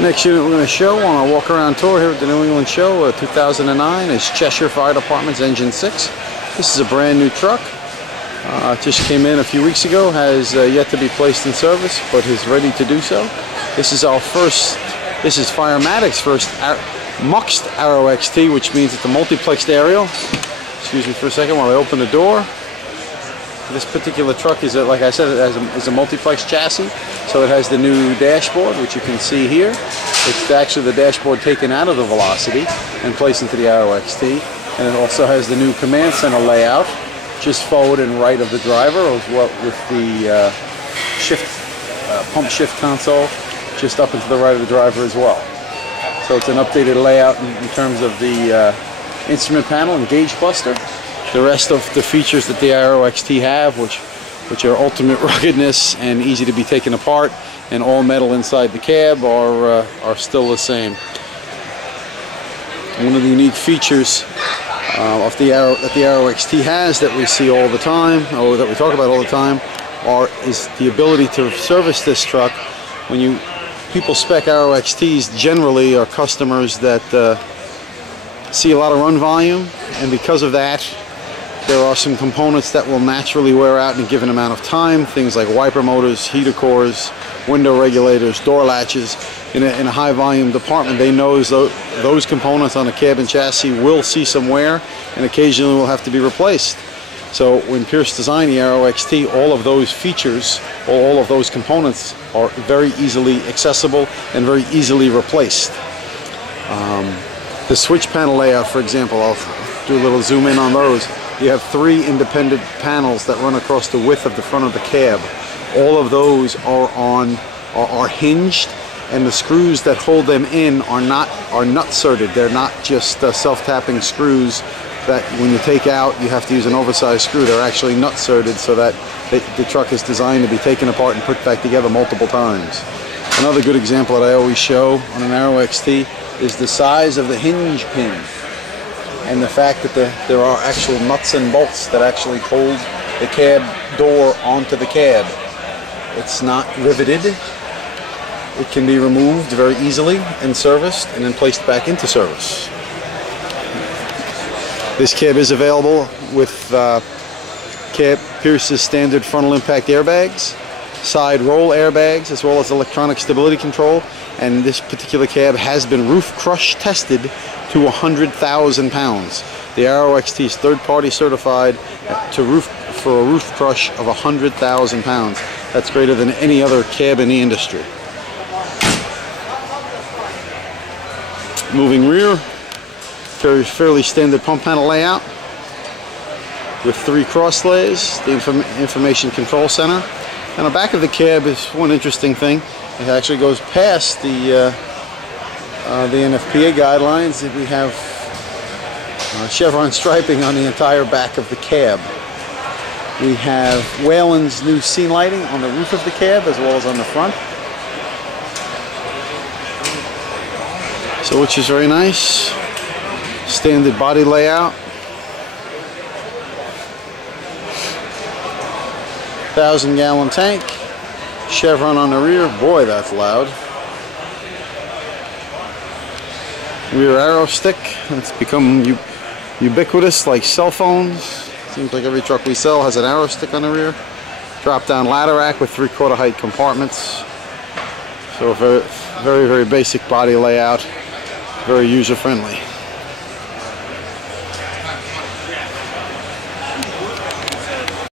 Next unit we're going to show on our walk around tour here at the New England Show 2009 is Cheshire Fire Department's Engine 6. This is a brand new truck. Just came in a few weeks ago, has yet to be placed in service, but is ready to do so. This is Firematic's first Muxed Arrow XT, which means it's a multiplexed aerial. Excuse me for a second while I open the door. This particular truck is, like I said, is a multiplex chassis, so it has the new dashboard, which you can see here. It's actually the dashboard taken out of the Velocity and placed into the Arrow XT, and it also has the new command center layout, just forward and right of the driver, as well with the pump shift console just up and to the right of the driver as well. So it's an updated layout in terms of the instrument panel and gauge buster. The rest of the features that the Arrow XT have, which are ultimate ruggedness and easy to be taken apart, and all metal inside the cab, are still the same. One of the unique features that the Arrow XT has that we see all the time, or that we talk about all the time, is the ability to service this truck. When people spec Arrow XTs, generally are customers that see a lot of run volume, and because of that, there are some components that will naturally wear out in a given amount of time. Things like wiper motors, heater cores, window regulators, door latches. In a high volume department, they know those components on a cab and chassis will see some wear and occasionally will have to be replaced. So when Pierce designed the Arrow XT, all of those features, all of those components are very easily accessible and very easily replaced. The switch panel layout, for example, I'll do a little zoom in on those. You have 3 independent panels that run across the width of the front of the cab. All of those are hinged, and the screws that hold them in are nut-surted. They're not just self-tapping screws that when you take out you have to use an oversized screw. They're actually nut-surted so that the truck is designed to be taken apart and put back together multiple times. Another good example that I always show on an Arrow XT is the size of the hinge pin, and the fact that there are actual nuts and bolts that actually hold the cab door onto the cab. It's not riveted. It can be removed very easily and serviced and then placed back into service. This cab is available with Pierce's standard frontal impact airbags, side roll airbags, as well as electronic stability control, and this particular cab has been roof crush tested to 100,000 pounds. The Arrow XT is third-party certified for a roof crush of 100,000 pounds. That's greater than any other cab in the industry. Moving rear, fairly standard pump panel layout with 3 cross lays, the information control center. And the back of the cab is one interesting thing. It actually goes past the NFPA guidelines. We have chevron striping on the entire back of the cab. We have Whalen's new scene lighting on the roof of the cab as well as on the front. So which is very nice. Standard body layout. 1,000-gallon tank. Chevron on the rear. Boy, that's loud. Rear arrow stick. It's become ubiquitous like cell phones. Seems like every truck we sell has an arrow stick on the rear. Drop down ladder rack with 3/4 height compartments. So very, very basic body layout. Very user friendly.